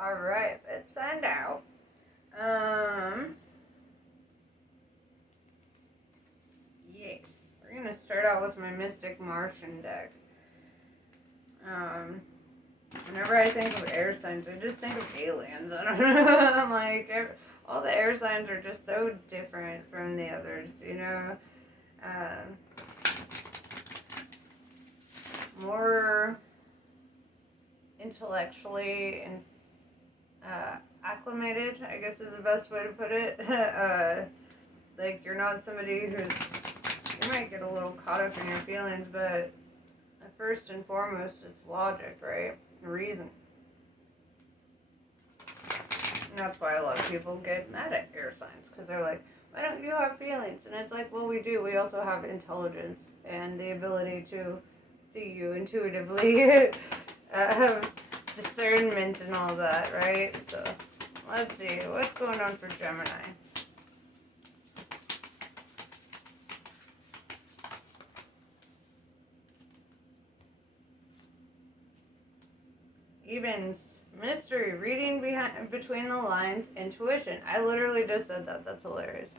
Alright, let's find out. Yes. We're gonna start out with my Mystic Martian deck. Whenever I think of air signs, I just think of aliens. I don't know. I'm like, all the air signs are just so different from the others, you know? More intellectually and acclimated, I guess is the best way to put it. Like, you're not somebody who's, you might get a little caught up in your feelings, but first and foremost, it's logic, right? Reason. And that's why a lot of people get mad at air signs, because they're like, why don't you have feelings? And it's like, well, we do. We also have intelligence and the ability to see you intuitively, discernment and all that, right? So let's see, what's going on for Gemini? Evens, mystery, reading between the lines, intuition. I literally just said that. That's hilarious.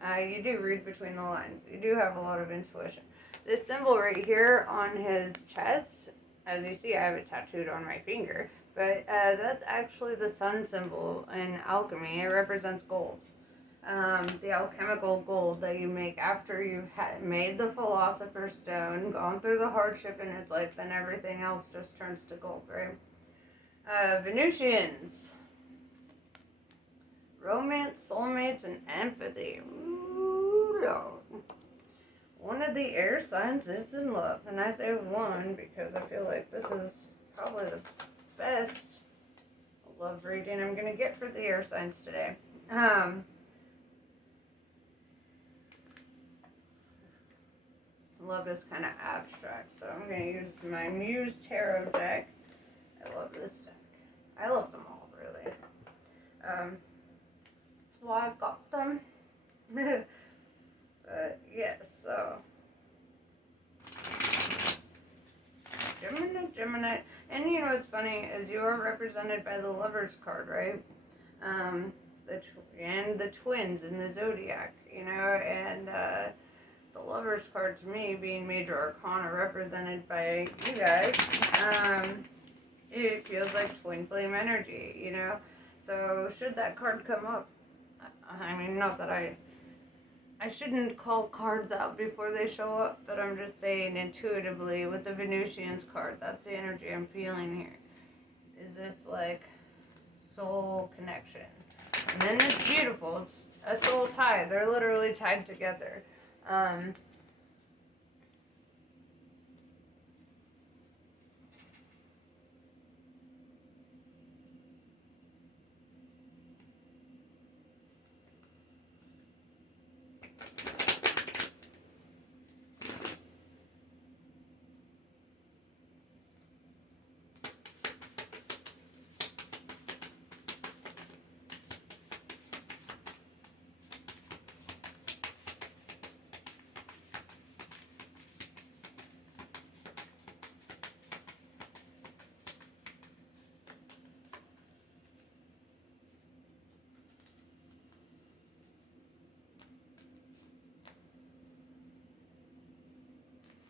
You do read between the lines. You do have a lot of intuition. This symbol right here on his chest, as you see, I have it tattooed on my finger, but that's actually the sun symbol in alchemy. It represents gold. The alchemical gold that you make after you've made the philosopher's stone, gone through the hardship in its life, then everything else just turns to gold, right? Venusians. Romance, soulmates, and empathy. Ooh, Lord. One of the air signs is in love. And I say one because I feel like this is probably the best love reading I'm going to get for the air signs today. I love this kind of abstract, so I'm going to use my Muse Tarot deck. I love this deck. I love them all, really. That's why I've got them. But, yes, so. Gemini. And you know what's funny is you are represented by the Lover's card, right? And the twins in the zodiac, you know, and the Lover's card to me being major arcana represented by you guys, it feels like twin flame energy, you know? So should that card come up, I mean, not that I shouldn't call cards out before they show up, but I'm just saying intuitively with the Venusians card, that's the energy I'm feeling here. Is this like soul connection? And then it's beautiful. It's a soul tie. They're literally tied together.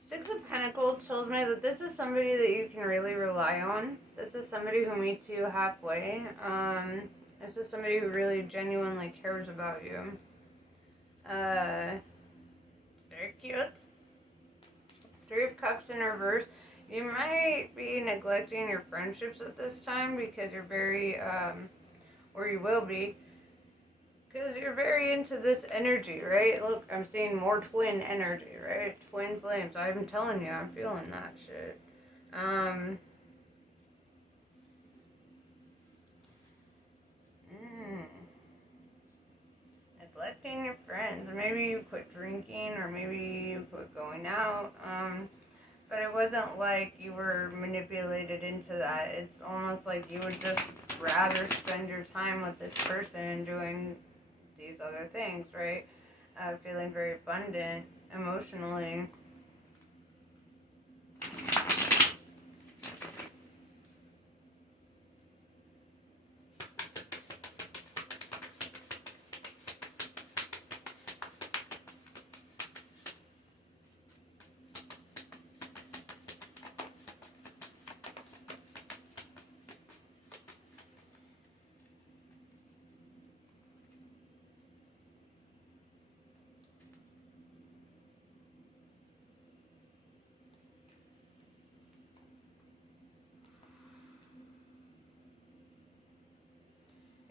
Six of Pentacles tells me that this is somebody that you can really rely on. This is somebody who meets you halfway. This is somebody who really genuinely cares about you. Very cute. Three of Cups in reverse. You might be neglecting your friendships at this time because you're very, or you will be, because you're very into this energy, right? Look, I'm seeing more twin energy, right? Twin flames. I'm telling you, I'm feeling that shit. Neglecting your friends. Maybe you quit drinking, or maybe you quit going out. But it wasn't like you were manipulated into that. It's almost like you would just rather spend your time with this person doing these other things, right? Feeling very abundant emotionally.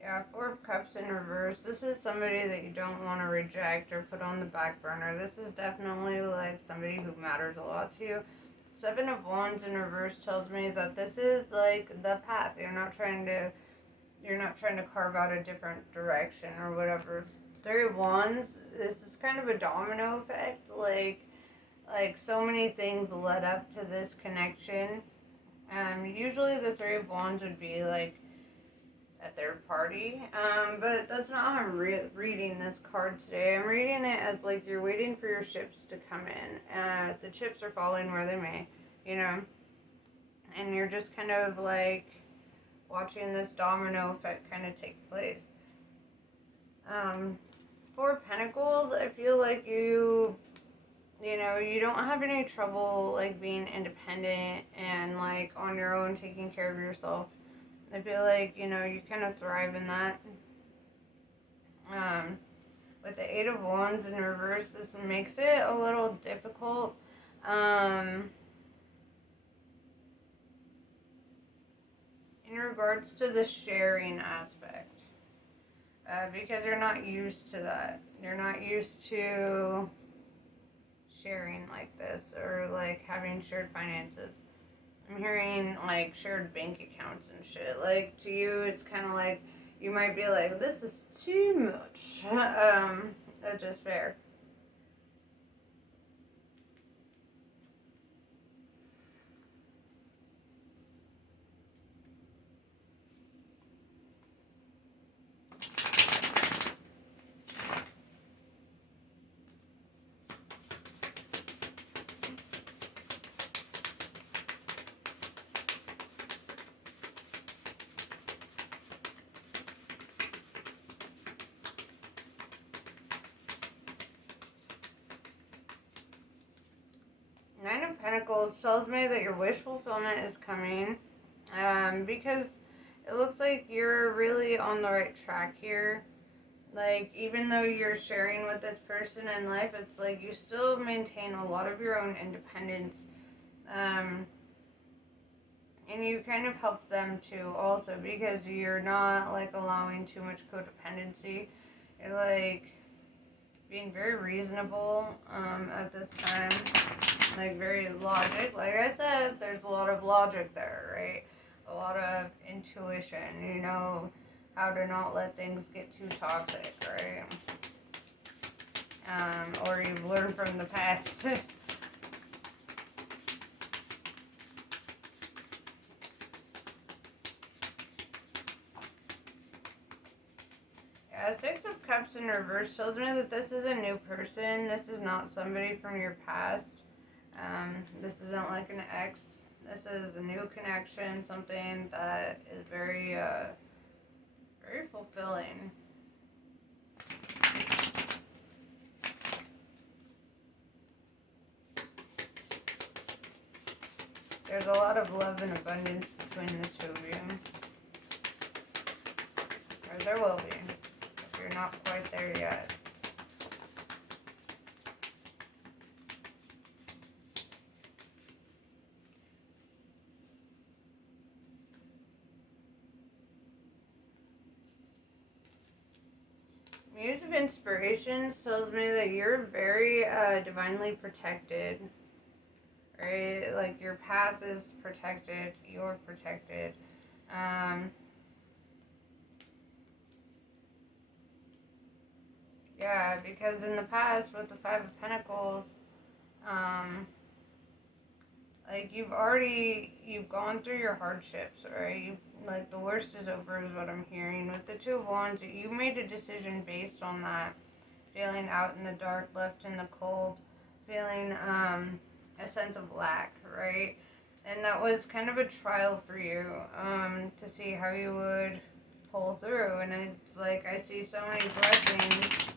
Yeah, Four of Cups in reverse. This is somebody that you don't want to reject or put on the back burner. This is definitely like somebody who matters a lot to you. Seven of Wands in reverse tells me that this is like the path. You're not trying to carve out a different direction or whatever. Three of Wands, this is kind of a domino effect. Like so many things led up to this connection. Usually the Three of Wands would be like a third party, but that's not how I'm reading this card today. I'm reading it as like you're waiting for your ships to come in. The chips are falling where they may, you know, and you're just kind of like watching this domino effect kind of take place. Four of Pentacles, I feel like you don't have any trouble like being independent and like on your own, taking care of yourself. I feel like, you kind of thrive in that. With the Eight of Wands in reverse, this makes it a little difficult. In regards to the sharing aspect. Because you're not used to that. You're not used to sharing like this or like having shared finances. I'm hearing like shared bank accounts and shit. Like to you, it's kind of like you might be like, this is too much. That's just fair. Nine of Pentacles tells me that your wish fulfillment is coming, because it looks like you're really on the right track here. Like, even though you're sharing with this person in life, it's like you still maintain a lot of your own independence, and you kind of help them too also, because you're not like allowing too much codependency. You're like being very reasonable at this time. Like very logic. Like I said, there's a lot of logic there, right? A lot of intuition. You know how to not let things get too toxic, right? Or you've learned from the past. Yeah, Six of Cups in reverse tells me that this is a new person. This is not somebody from your past. This isn't like an ex. This is a new connection, something that is very, very fulfilling. There's a lot of love and abundance between the two of you. Or there will be, if you're not quite there yet. Muse of Inspiration tells me that you're very divinely protected, right? Like your path is protected, you're protected. Yeah, because in the past with the Five of Pentacles, like you've gone through your hardships, right? Like the worst is over is what I'm hearing. With the Two of Wands, you made a decision based on that. Feeling out in the dark, left in the cold, feeling a sense of lack, right? And that was kind of a trial for you, to see how you would pull through. And it's like I see so many blessings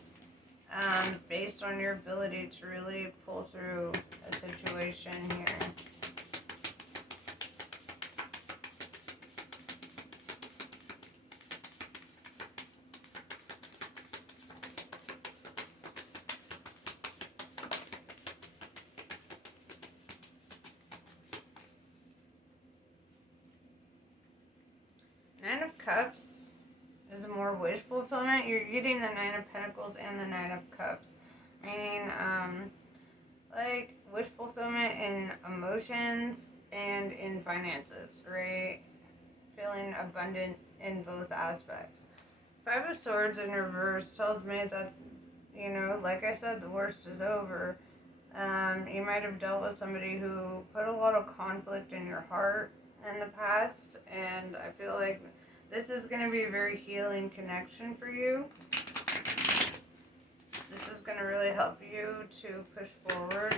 based on your ability to really pull through a situation here. Nine of Cups is more wish fulfillment. You're getting the Nine of Pentacles and the Nine of Cups. Meaning, like, wish fulfillment in emotions and in finances, right? Feeling abundant in both aspects. Five of Swords in reverse tells me that, you know, like I said, the worst is over. You might have dealt with somebody who put a lot of conflict in your heart in the past, and I feel like this is going to be a very healing connection for you. This is going to really help you to push forward.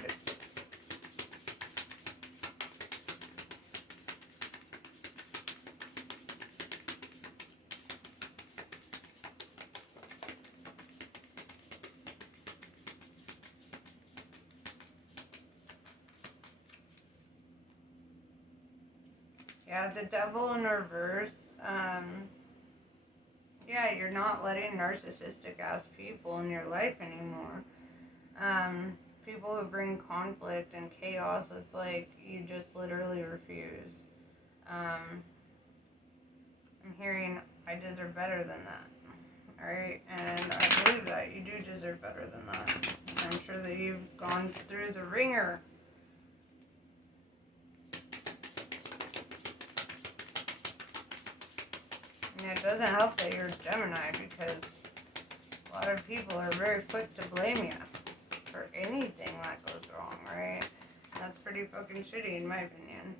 Yeah, the Devil in reverse. Yeah, you're not letting narcissistic ass people in your life anymore. People who bring conflict and chaos, it's like you just literally refuse. I'm hearing I deserve better than that. Alright, and I believe that you do deserve better than that. I'm sure that you've gone through the ringer. And it doesn't help that you're Gemini, because a lot of people are very quick to blame you for anything that goes wrong, right? And that's pretty fucking shitty in my opinion.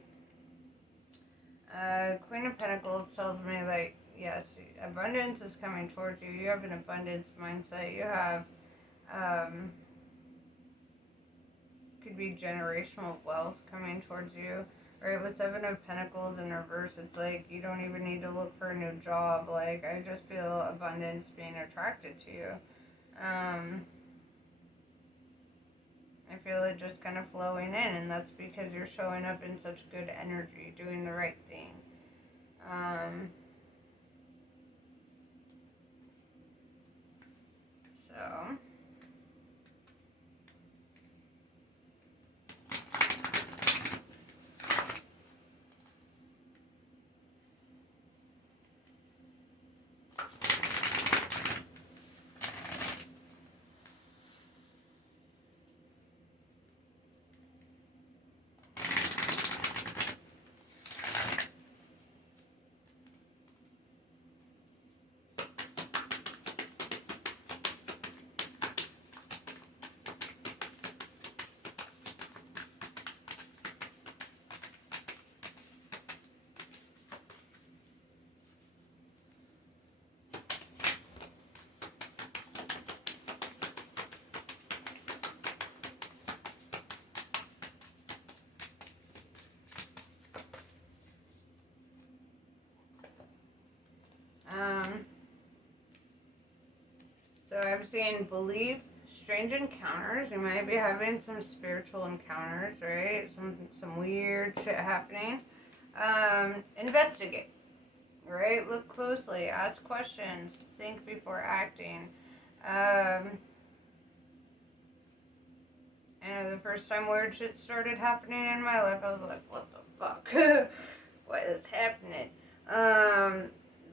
Queen of Pentacles tells me that, yes, abundance is coming towards you. You have an abundance mindset. You have, could be generational wealth coming towards you. Right, with Seven of Pentacles in reverse, it's like you don't even need to look for a new job. Like, I just feel abundance being attracted to you. I feel it just kind of flowing in, and that's because you're showing up in such good energy, doing the right thing. So... So I'm seeing belief, strange encounters. You might be having some spiritual encounters, right? Some weird shit happening. Investigate, right? Look closely, ask questions, think before acting. And the first time weird shit started happening in my life, I was like, what the fuck? What is happening?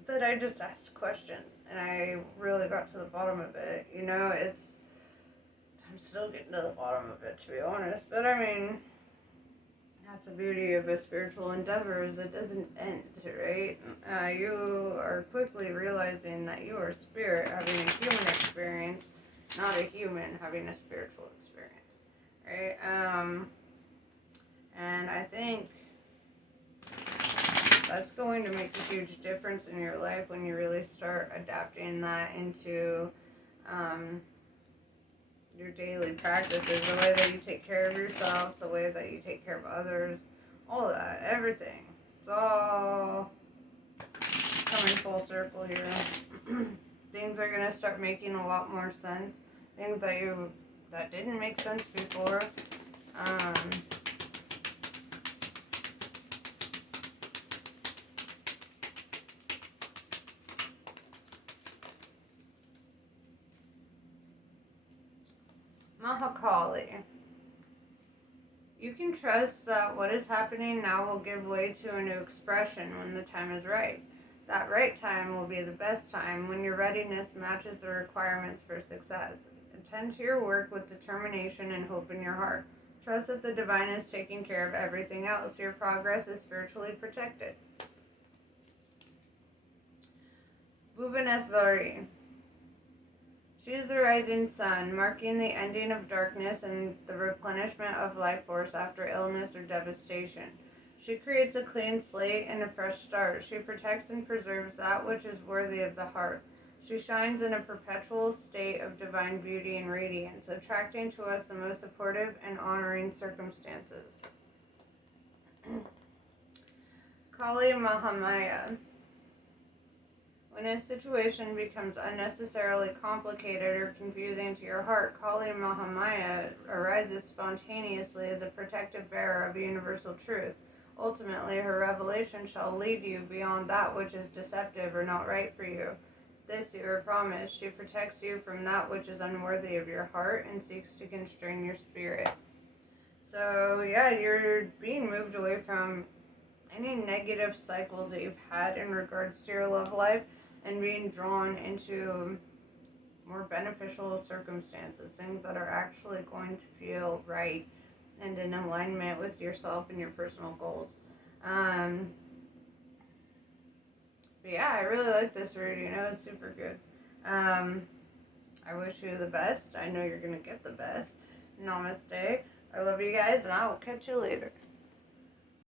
But I just asked questions, and I really got to the bottom of it. You know, I'm still getting to the bottom of it, to be honest. But I mean, that's the beauty of a spiritual endeavor, is it doesn't end, right? You are quickly realizing that you are a spirit having a human experience, not a human having a spiritual experience, right? And I think that's going to make a huge difference in your life when you really start adapting that into your daily practices, the way that you take care of yourself, the way that you take care of others, all of that, everything. It's all coming full circle here. Things are going to start making a lot more sense. Things that didn't make sense before. Mahakali. You can trust that what is happening now will give way to a new expression when the time is right. That right time will be the best time when your readiness matches the requirements for success. Attend to your work with determination and hope in your heart. Trust that the divine is taking care of everything else. Your progress is spiritually protected. Bhubaneswari. She is the rising sun, marking the ending of darkness and the replenishment of life force after illness or devastation. She creates a clean slate and a fresh start. She protects and preserves that which is worthy of the heart. She shines in a perpetual state of divine beauty and radiance, attracting to us the most supportive and honoring circumstances. Kali Mahamaya. When a situation becomes unnecessarily complicated or confusing to your heart, Kali Mahamaya arises spontaneously as a protective bearer of universal truth. Ultimately, her revelation shall lead you beyond that which is deceptive or not right for you. This you are promised. She protects you from that which is unworthy of your heart and seeks to constrain your spirit. So, yeah, you're being moved away from any negative cycles that you've had in regards to your love life and being drawn into more beneficial circumstances, things that are actually going to feel right and in alignment with yourself and your personal goals. But yeah, I really like this reading. It was super good. I wish you the best. I know you're going to get the best. Namaste. I love you guys, and I will catch you later.